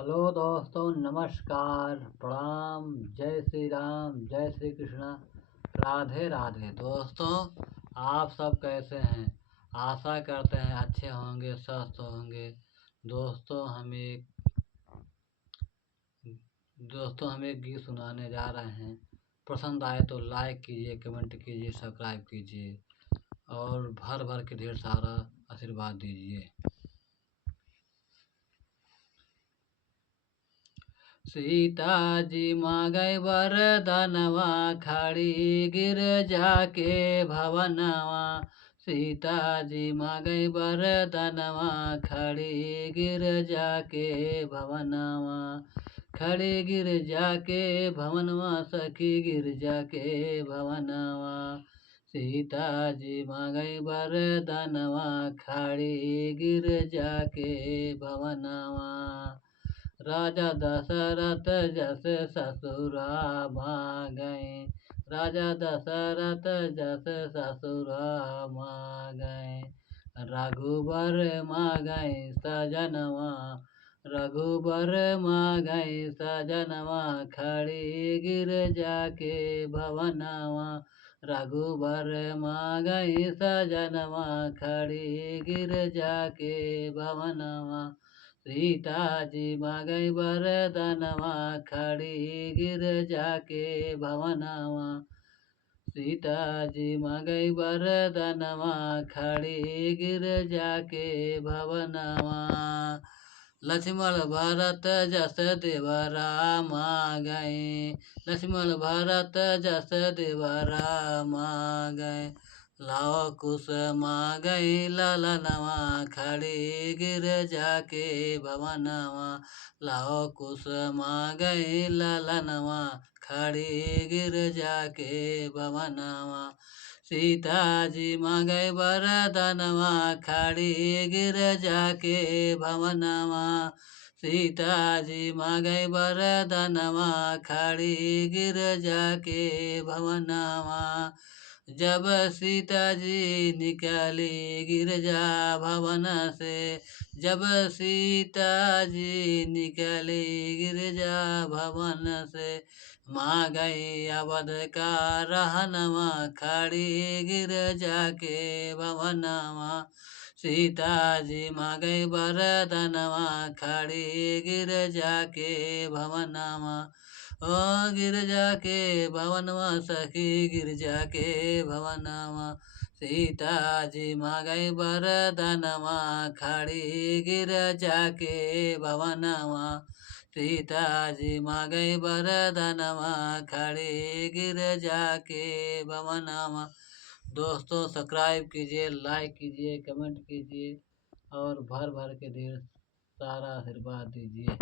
हेलो दोस्तों, नमस्कार, प्रणाम, जय श्री राम, जय श्री कृष्णा, राधे राधे। दोस्तों, आप सब कैसे हैं? आशा करते हैं अच्छे होंगे, स्वस्थ होंगे। दोस्तों हम एक गीत सुनाने जा रहे हैं। पसंद आए तो लाइक कीजिए, कमेंट कीजिए, सब्सक्राइब कीजिए और भर भर के ढेर सारा आशीर्वाद दीजिए। सीता जी मांगै वरदानवा, खड़ी गिरजा के भवनवा। सीता जी मांगै वरदानवा, खड़ी गिरजा के भवनवा। खड़ी गिरजा के भवनवा, सखी गिरजा के भवनवा। सीता जी मांगै वरदानवा, खड़ी गिरजा के भवनवा। राजा दशरथ जस ससुरा मांगै, राजा दशरथ जस ससुरा मांगै। रघुबर मांगै सजनवा, रघुबर मांगै सजनवा। खड़ी गिरजा के भवनवा। रघुबर मांगै सजनवा, खड़ी गिरजा के भवनवा। सीता जी मांगै वरदानवा, खड़ी गिरजा के भवनवा। सीता जी मांगै वरदानवा, खड़ी गिरजा के भवनवा। लक्ष्मण भरत जस देवरा मांगै, लक्ष्मण भरत जस देवरा मांगै। लाओ कुश मांगै ललनवा, खड़ी गिरजा के भवनवा। लाओ कुश मांगै ललनवा, खड़ी गिरजा के भवनवा। सीता जी मांगै वरदानवा, खड़ी गिरजा के भवनवा। सीता जी मांगै वरदानवा, खड़ी गिरजा के भवनवा। जब सीता जी निकली गिरजा भवन से, जब सीता जी निकली गिरजा भवन से। मांगै अवध का रहनवा, खड़ी गिरजा के भवनवा। सीता जी मांगै वरदानवा, खड़ी गिरजा के भवनवा। ओ गिरजा के भवनवा, सखी गिरजा के भवनवा। सीता जी मांगै वरदानवा, खड़ी गिरजा के भवनवा। सीता जी मांगै वरदानवा, खड़ी गिरजा के भवनवा। दोस्तों, सब्सक्राइब कीजिए, लाइक कीजिए, कमेंट कीजिए और भर भर के ढेर सारा आशीर्वाद दीजिए।